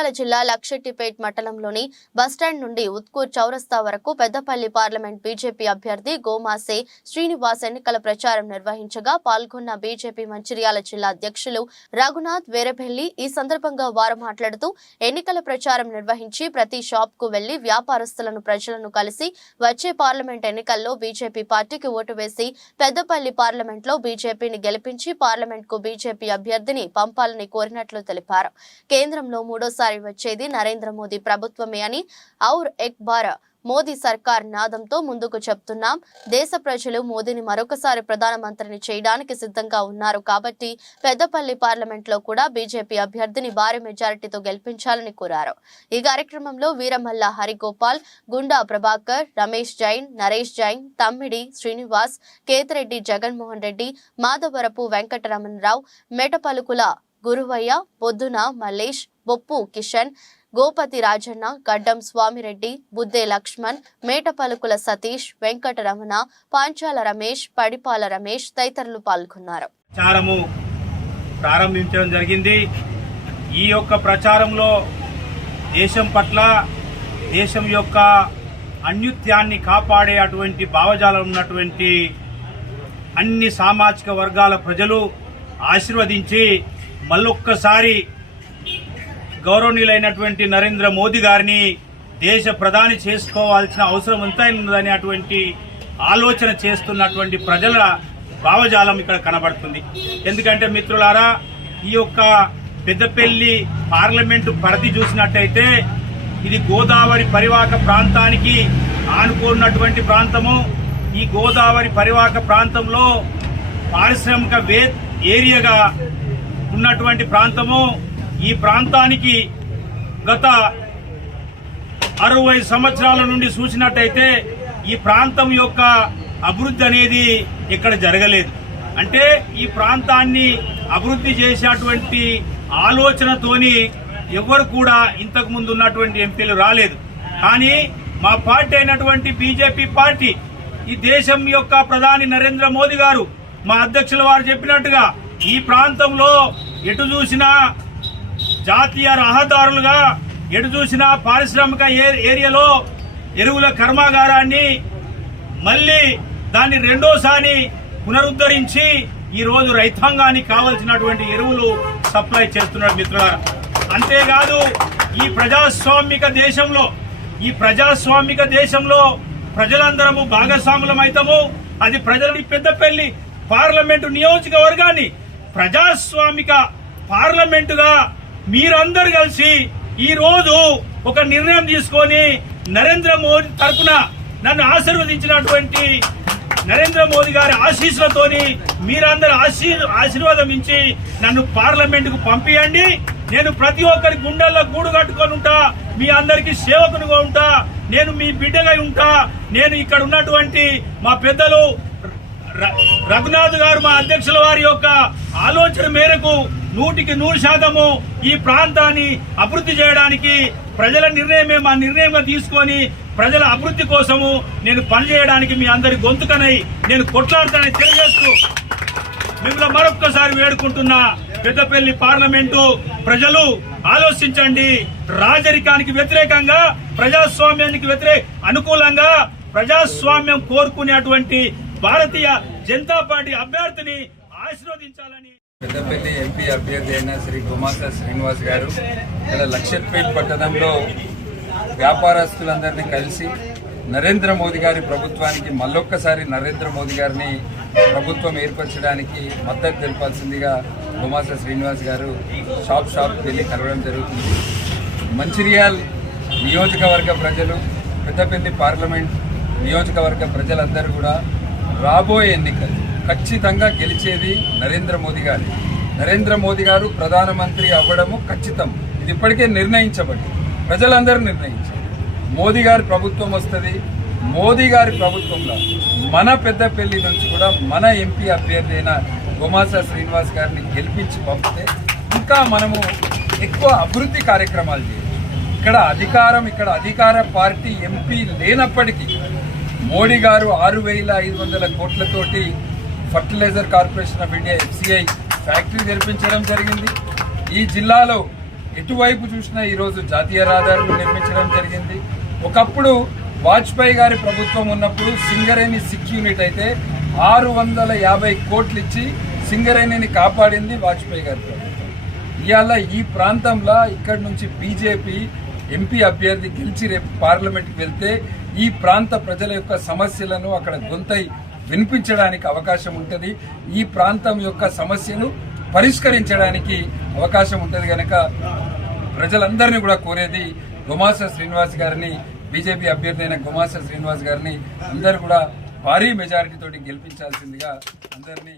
మంచిర్యాల జిల్లా లక్షెట్టిపేట్ మండలంలోని బస్టాండ్ నుండి ఉత్కూర్ చౌరస్తా వరకు పెద్దపల్లి పార్లమెంట్ బీజేపీ అభ్యర్థి గోమాసే శ్రీనివాస్ ఎన్నికల ప్రచారం నిర్వహించగా పాల్గొన్న బీజేపీ మంచిర్యాల జిల్లా అధ్యక్షులు రఘునాథ్ వేరబెల్లి ఈ సందర్భంగా వారు మాట్లాడుతూ ఎన్నికల ప్రచారం నిర్వహించి ప్రతి షాప్ కు వెళ్లి వ్యాపారస్తులను ప్రజలను కలిసి వచ్చే పార్లమెంట్ ఎన్నికల్లో బీజేపీ పార్టీకి ఓటు వేసి పెద్దపల్లి పార్లమెంట్ లో బీజేపీని గెలిపించి పార్లమెంట్ కు బీజేపీ అభ్యర్థిని పంపాలని కోరినట్లు తెలిపారు. కేంద్రంలో మూడోసారి వచ్చేది నరేంద్ర మోదీ ప్రభుత్వమే అని ఔర్ ఎక్ బార్ మోదీ సర్కార్ నాదంతో ముందుకు చెప్తున్నాం. దేశ ప్రజలు మోదీని మరొకసారి ప్రధానమంత్రిని చేయడానికి సిద్ధంగా ఉన్నారు కాబట్టి పెద్దపల్లి పార్లమెంట్ లో కూడా బీజేపీ అభ్యర్థిని భారీ మెజారిటీతో గెలిపించాలని కోరారు. ఈ కార్యక్రమంలో వీరమల్ల హరిగోపాల్, గుండా ప్రభాకర్, రమేష్ జైన్, నరేష్ జైన్, తమ్మిడి శ్రీనివాస్, కేతిరెడ్డి జగన్మోహన్ రెడ్డి, మాధవరపు వెంకటరమణరావు, మెటపలుకుల గురువయ్య, బొద్దున మల్లేష్, బొప్పు కిషన్, గోపతి రాజన్న, గడ్డం స్వామిరెడ్డి, బుద్దే లక్ష్మణ్, మేటపలుకుల సతీష్, వెంకటరమణ, పాంచాల రమేష్, పడిపాల రమేష్ తదితరులు పాల్గొన్నారు. ప్రచారము ప్రారంభించడం జరిగింది. ఈ యొక్క ప్రచారంలో దేశం పట్ల, దేశం యొక్క అన్యుత్యాన్ని కాపాడే అటువంటి భావజాలం ఉన్నటువంటి అన్ని సామాజిక వర్గాల ప్రజలు ఆశీర్వదించి మళ్ళొక్కసారి గౌరవనీయులైనటువంటి నరేంద్ర మోదీ గారిని దేశ ప్రధాని చేసుకోవాల్సిన అవసరం ఉందని అటువంటి ఆలోచన చేస్తున్నటువంటి ప్రజల భావజాలం ఇక్కడ కనబడుతుంది. ఎందుకంటే మిత్రులారా, ఈ యొక్క పెద్దపల్లి పార్లమెంటు పరిధి చూసినట్టయితే ఇది గోదావరి పరివాహక ప్రాంతానికి ఆనుకున్నటువంటి ప్రాంతము. ఈ గోదావరి పరివాహక ప్రాంతంలో పారిశ్రామిక ఏరియాగా ఉన్నటువంటి ప్రాంతము. ఈ ప్రాంతానికి గత 60 సంవత్సరాల నుండి చూసినట్టయితే ఈ ప్రాంతం యొక్క అభివృద్ధి అనేది ఇక్కడ జరగలేదు. అంటే ఈ ప్రాంతాన్ని అభివృద్ధి చేసేటువంటి ఆలోచనతోని ఎవరు కూడా ఇంతకు ముందు ఉన్నటువంటి ఎంపీలు రాలేదు. కానీ మా పార్టీ అయినటువంటి బీజేపీ పార్టీ, ఈ దేశం యొక్క ప్రధాని నరేంద్ర మోదీ గారు, మా అధ్యక్షుల వారు చెప్పినట్టుగా ఈ ప్రాంతంలో ఎటు చూసినా జాతీయ రహదారులుగా, ఎటు చూసినా పారిశ్రామిక ఏరియాలో ఎరువుల కర్మాగారాన్ని మళ్లీ దాన్ని రెండోసారి పునరుద్ధరించి ఈ రోజు రైతాంగానికి కావలసినటువంటి ఎరువులు సప్లై చేస్తున్నారు మిత్రులారా. అంతేకాదు ఈ ప్రజాస్వామిక దేశంలో ప్రజలందరము భాగస్వాములమైతాము. అది ప్రజలని పెద్దపల్లి పార్లమెంటు నియోజకవర్గాన్ని ప్రజాస్వామిక పార్లమెంటుగా మీరందరూ కలిసి ఈ రోజు ఒక నిర్ణయం తీసుకొని నరేంద్ర మోదీ తరఫున నన్ను ఆశీర్వదించినటువంటి నరేంద్ర మోదీ గారి ఆశీస్సులతోని మీరందరూ ఆశీర్వాదం ఇచ్చి నన్ను పార్లమెంటుకు పంపియండి. నేను ప్రతి ఒక్కరి గుండెల్లో గూడు కట్టుకొని ఉంటా, మీ అందరికీ సేవకునిగా ఉంటా, నేను మీ బిడ్డగా ఉంటా. నేను ఇక్కడ ఉన్నటువంటి మా పెద్దలు రఘునాథ్ గారు, మా అధ్యక్షుల వారి యొక్క ఆలోచన మేరకు 100% ఈ ప్రాంతాన్ని అభివృద్ధి చేయడానికి ప్రజల నిర్ణయమే మా నిర్ణయంగా తీసుకొని ప్రజల అభివృద్ధి కోసము నేను పనిచేయడానికి మీ అందరి గొంతుకనై నేను కొట్లాడతానని తెలియజేస్తూ మిమ్మల్ని మరొక్కసారి వేడుకుంటున్నా. పెద్దపల్లి పార్లమెంటు ప్రజలు ఆలోచించండి. రాజరికానికి వ్యతిరేకంగా, ప్రజాస్వామ్యానికి అనుకూలంగా ప్రజాస్వామ్యం కోరుకునేటువంటి భారతీయ జనతా పార్టీ అభ్యర్థిని ఆశీర్వదించాలని. పెద్దపల్లి ఎంపీ అభ్యర్థి అయిన శ్రీ గోమాసే శ్రీనివాస్ గారు ఇక్కడ లక్షెట్పేట్ పట్టణంలో వ్యాపారస్తులందరినీ కలిసి నరేంద్ర మోదీ గారి ప్రభుత్వానికి మళ్ళొక్కసారి నరేంద్ర మోదీ గారిని ప్రభుత్వం ఏర్పరచడానికి మద్దతు తెలపాల్సిందిగా గోమాసే శ్రీనివాస్ గారు షాప్ వెళ్ళి కలవడం జరుగుతుంది. మంచిర్యాల్ నియోజకవర్గ ప్రజలు, పెద్దపల్లి పార్లమెంట్ నియోజకవర్గ ప్రజలందరూ కూడా రాబోయే ఎన్నికలు ఖచ్చితంగా గెలిచేది నరేంద్ర మోదీ గారు. నరేంద్ర మోదీ గారు ప్రధానమంత్రి అవ్వడము ఖచ్చితం. ఇది ఇప్పటికే నిర్ణయించబడింది, ప్రజలందరూ నిర్ణయించారు. మోదీ గారి ప్రభుత్వం వస్తుంది. మోదీ గారి ప్రభుత్వంలో మన పెద్దపల్లి నుంచి కూడా మన ఎంపీ అభ్యర్థి అయిన గోమాసే శ్రీనివాస్ గారిని గెలిపించి పంపితే ఇంకా మనము ఎక్కువ అభివృద్ధి కార్యక్రమాలు చేయొచ్చు. ఇక్కడ అధికార పార్టీ ఎంపీ లేనప్పటికీ మోడీ గారు 6,500 కోట్లతోటి fertilizer corporation of India FCI factory తెరిపించడం జరిగింది. ఈ జిల్లాలో ఎటువైపు చూసినా ఈరోజు జాతీయ రహదారులు నిర్మించడం జరిగింది. ఒకప్పుడు వాజ్పేయి గారి ప్రభుత్వం ఉన్నప్పుడు సింగరేణి సిక్ యూనిట్ అయితే 650 కోట్లు ఇచ్చి సింగరేణిని కాపాడింది వాజ్పేయి గారి ప్రభుత్వం. ఇవాళ ఈ ప్రాంతంలో ఇక్కడి నుంచి బీజేపీ ఎంపీ అభ్యర్థి గెలిచి రేపు పార్లమెంట్కి వెళ్తే ఈ ప్రాంత ప్రజల యొక్క సమస్యలను అక్కడ గొంతై వినిపించడానికి అవకాశం ఉంటుంది. ఈ ప్రాంతం యొక్క సమస్యను పరిష్కరించడానికి అవకాశం ఉంటుంది. కనుక ప్రజలందరినీ కూడా కోరేది గుమాస శ్రీనివాస్ గారిని, బీజేపీ అభ్యర్థి అయిన గుమాస శ్రీనివాస్ గారిని అందరూ కూడా భారీ మెజారిటీ తోటి గెలిపించాల్సిందిగా అందరినీ